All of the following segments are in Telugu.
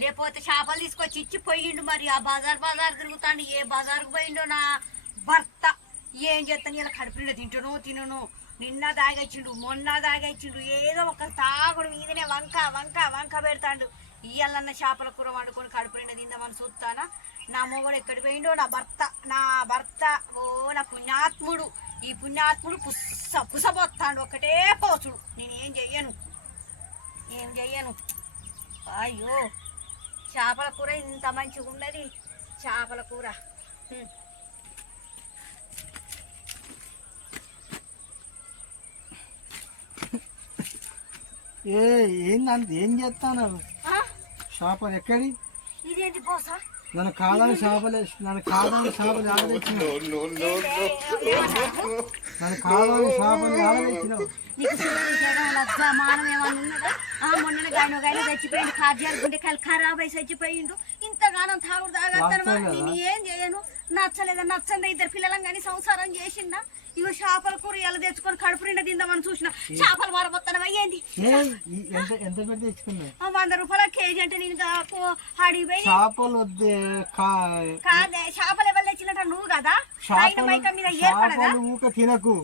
లేకపోతే చేపలు తీసుకొచ్చి ఇచ్చిపోయిండు. మరి ఆ బజార్ తిరుగుతాడు. ఏ బజార్కు పోయిండో నా భర్త. ఏం చేస్తాను ఇలా కడుపులో తినను. నిన్న తాగొచ్చిండు, మొన్న తాగొచ్చిండు. ఏదో ఒక తాగుడు మీదనే వంక పెడతాడు. ఇయ్యాలన్న చేపల కూర వండుకొని కడుపు నిండా తిందామని చూస్తానా. నా మొగడు ఎక్కడికి పోయిండో నా భర్త. ఓ నా పుణ్యాత్ముడు. ఈ పుణ్యాత్ముడు పుసబోస్తాడు. ఒకటే పోచుడు. నేను ఏం చెయ్యను. అయ్యో చేపల కూర ఇంత మంచిగా ఉన్నది. చేపల కూర ఏం చేస్తాను? చేపలు ఎక్కడి? ఇదేంటి పోసా? నన్ను కాదని చేపలు ఆడదొచ్చిన మానం ఏమన్నా ఉన్నదా? మొన్న గాయన చచ్చిపోయిండు. కార్యాలు గుండె ఖరాబ్ అయి చచ్చిపోయిండు. ఇంతగానం తాగుడు తాగేస్తాను. నేను ఏం చేయను. నచ్చండి. ఇద్దరు పిల్లలం కానీ సంసారం చేసిందా? ఇగో చేపల కూర ఎలా తెచ్చుకొని కడుపు నిండా తిందామని చూసిన. చేపలు మారబోతాను. అయ్యేంది 100 రూపాయల కేజీ అంటే నేను అడిగిపోయి కాదే. చేపలు ఎవరు తెచ్చినట్ట నువ్వు కదా. ఆయన మైక మీద ఏర్పడదా? తినకు.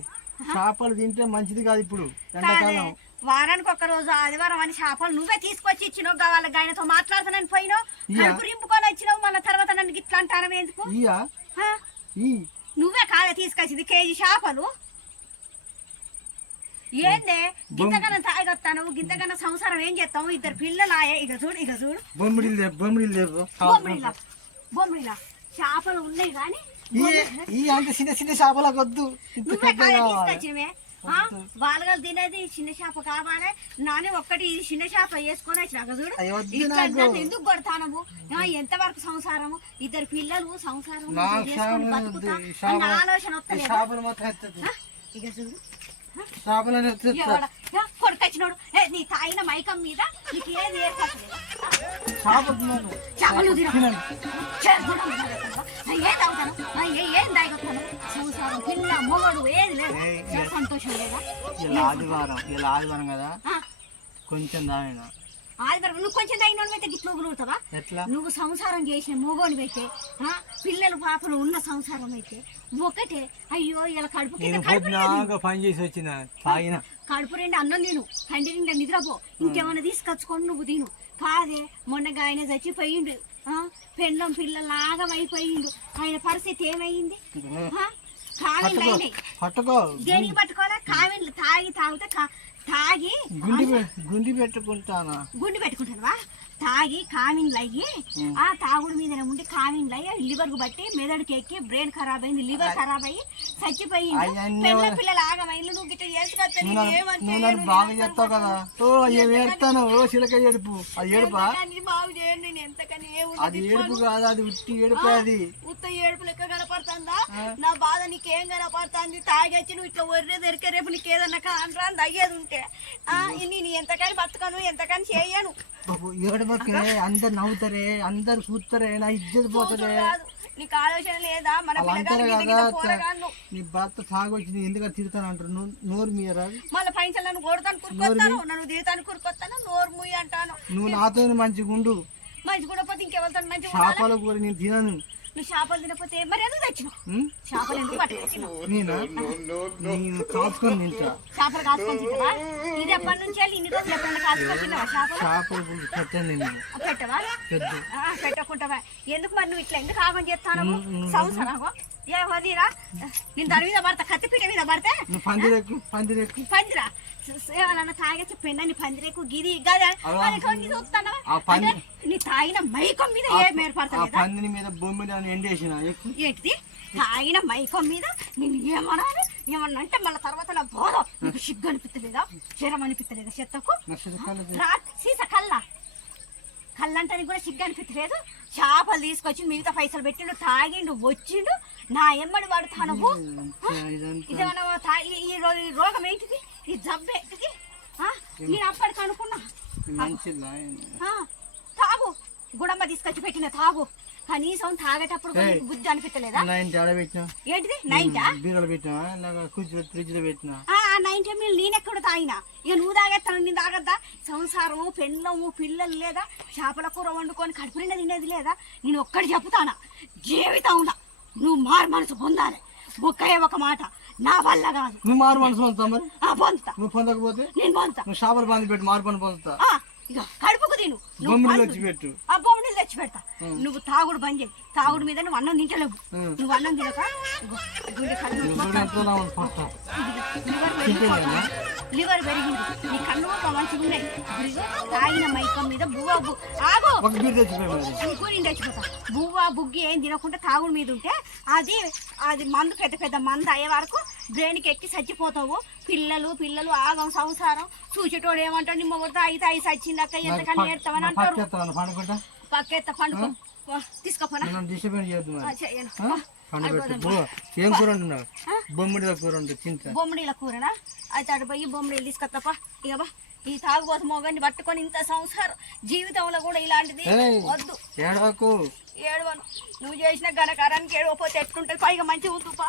చేపలు తింటే మంచిది కాదు. ఇప్పుడు వారానికి ఒక రోజు ఆదివారం అని చేపలు నువ్వే తీసుకొచ్చి ఇచ్చినావు. వాళ్ళ గాయనతో మాట్లాడుతానని పోయినావు. కడుపు రింపుకొని వచ్చినావు. మళ్ళీ తర్వాత నన్ను ఇట్లా అంటాను ఎందుకు? నువ్వే కాదా తీసుకొచ్చింది కేజీ చేపలు? ఏందే గింతకన్నా తాగొస్తాను. గింతకన్నా సంసారం ఏం చేస్తావు? ఇద్దరు పిల్లలాయే. ఇక చూడు బొమ్మిడిలా చేపలు ఉన్నాయి కానీ చిన్న చేపలకు వద్దు. నువ్వే కాదా తీసుకొచ్చినవే. వాళ్ళగా తినేది చిన్న చేప కావాలి. నానే ఒక్కటి చిన్న చేప వేసుకొని వచ్చినాక చూడు. ఎందుకు కొడతానము? ఎంతవరకు సంసారము? ఇద్దరు పిల్లలు సంసారం ఆలోచన వస్తలేదు. ఇక చూడు కొడుకొచ్చినోడు. నీ తాగిన మైకం మీద నీకు ఏది ఏర్పడలేదు. చేపలు ఏం తాగుతాను? ఏం తాగుతాను? సంసారం పిల్ల మొగడు ఏది లేదు. సంతోషం లేదా? ఆదివారం కదా కొంచెం తాగిన. ఆదివారం నువ్వు కొంచెం తాగినోడివైతే గిట్లు ఊగుతావా? నువ్వు సంసారం చేసిన మొగోని అయితే పిల్లలు పాపలు ఉన్న సంసారం అయితే ఒకటే. అయ్యో ఇలా కడుపు పని చేసి వచ్చిన తాగిన. కడుపు రెండు అన్నం తిను. కంటి నిండా నిద్రపో. ఇంకేమైనా తీసుకొచ్చుకొని నువ్వు తిను. కాదే మొన్నగా ఆయన చచ్చిపోయిండు. పెండ్లం పిల్లలాగా అయిపోయిండు. ఆయన పరిస్థితి ఏమైంది? కావిండ్లు అయినాయి. దేనికి పట్టుకోలే? కావిండ్లు తాగితే గుండి పెట్టుకుంటావా? తాగి కావిన్లు అయ్యి ఆ తాగుడు మీద ఉండి కావిన్లు అయ్యి లివర్ కు బట్టి మెదడుకి ఎక్కి బ్రెయిన్ ఖరాబ్ అయింది. లివర్ ఖరాబ్ అయ్యి చచ్చిపోయింది. పిల్లలు ఆగమైంది. నువ్వు గిట్ట చేసుకొస్తాను బాగా చెప్తావు కదా. బాగు చేయండి. నేను ఎంతకని అది ఏడుపు కాదు, అది ఉట్టి ఏడుపు. అది ఉత్త ఏడుపు లెక్క కనపడుతుందా? నా బాధ నీకేం కనపడుతుంది? తాగొచ్చి నువ్వు ఇట్లా ఒర్రే దొరికే రేపు నీకు ఏదన్నా కానరాని అయ్యేది ఉంటే నేను ఎంతకని బతుకను, ఎంతకని చేయను. అందరు నవ్వుతారే, అందరు చూస్తారే, నా ఇజ్జత్ పోతారే. నీకు ఆలోచన లేదా? మన నీ భర్త తాగొచ్చింది ఎందుకు తిడతాను అంటారు. నోరు మీయరాదు. మళ్ళీ పైసలు నన్ను కొడతాను కురుకొస్తాను, నన్ను తీతాను కురుకొస్తాను, నోరు ముయ్యి అంటాను. నువ్వు నాతో మంచిగా ఉండు. మంచి కూడా పోతే ఇంకెవరితో మంచిగా చేపలు కూడా నేను తినను. నువ్వు చేపలు తినకపోతే మరి ఎందుకు తెచ్చినావు? చేపలు ఎందుకు పట్టుకొచ్చినావు? నేను కాచుకొని తింటా. చేపలు కాచుకొని తింటావా? ఇది ఎప్పటి నుంచి ఇన్ని రోజులు ఎప్పుడైనా కాచుకొని తిన్నావా? చేపలు పెట్టండి. పెట్టవా? పెట్టకుంటావా? ఎందుకు మరి నువ్వు ఇట్లా ఎందుకు ఆగం చేస్తాను? సంవత్సరం ఏమదిరా నేను దాని మీద పడతా. కత్తిపీట మీద పడితే పందిరా ఏమన్నా తాగేసి పెండని పందిరేకు గిరి చూస్తాను. నీ తాగిన మైకం మీద ఏం ఏర్పడతా? ఏంటిది? తాగిన మైకం మీద నేను ఏమన్నా అంటే మళ్ళీ తర్వాత నా బోధ నీకు సిగ్గు అనిపిస్తలేదా? జ్వరం అనిపిస్తలేదా? చెత్తకు సీస కళ్ళంటానికి కూడా సిగ్గు అనిపించలేదు. చేపలు తీసుకొచ్చి మిగతా పైసలు పెట్టిండు, తాగిండు, వచ్చిండు. నా ఎమ్మడి పడుతాను. ఇదేమన్నా ఈ రోగం ఏంటిది? ఈ జబ్బు ఏంటిది? నేను అప్పటికి అనుకున్నా తాగు. గుడమ్మ తీసుకొచ్చి పెట్టిన తాగు. కనీసం తాగేటప్పుడు బుద్ధి అనిపించలేదా? ఏంటిది? నైన్టా? ఫ్రిడ్జ్ లో పెట్టినా 90 ml నేనెక్కడ తాగినా ఇక నువ్వు తాగేస్తాను నేను తాగద్దా సంసారము పెళ్ళము పిల్లలు లేదా చేపల కూర వండుకొని కడుపు నిండా తినేది లేదా నేను ఒక్కటి చెప్తానా జీవితంలో నువ్వు మారు మనసు పొందాలి ఒకే ఒక మాట నా వల్ల కాదు నువ్వు మారు మనసు పొందుతావు మరి పొందుతా నువ్వు పొందకపోతే నేను పొందుతా నువ్వు చేపలు బాంధి పెట్టి మారు పని పొందుతా ఇక కడుపుకు తిను బొమ్మలు తెచ్చి పెట్టు ఆ బొమ్మలు తెచ్చి పెడతా నువ్వు తాగుడు బంద్ చేయి తాగుడు మీద నువ్వు అన్నం తింటలేవు నువ్వు అన్నం తినక లివర్ పెరిగింది నీ కళ్ళు మంచిగా ఉన్నాయి తాగిన మైకం మీద బువ్వ ఆగో ఇంకూరిని తెచ్చిపోతా బువ్వ బుగ్గి ఏం తినకుండా తాగుడు మీద ఉంటే అది మందు పెద్ద పెద్ద మందు అయ్యే వరకు బ్రెయిన్కి ఎక్కి చచ్చిపోతావు పిల్లలు ఆగం సంసారం చూసేటోడు ఏమంటాడు నిమ్మ కొడితే తాగి చచ్చిందాక ఎంతకన్నా ఏడతామని అంటారు పక్కెత్త పండుకో తీసుకపోనా ఏం కూర ఉంటున్నావు బొమ్మిడిల కూర ఉంటుంది తింటా బొమ్మిడిల కూరనా అయితే అటు పోయి బొమ్మిడిలు తీసుకొస్తాపా ఇక బా ఈ తాగుబోతు మొగని పట్టుకొని ఇంత సంసారం జీవితంలో కూడా ఇలాంటిది వద్దు ఏడవకు ఏడవను నువ్వు చేసిన ఘనకారానికి ఏడవపోతే ఎట్లుంటుంది పైగా మంచిగా ఉంటుపా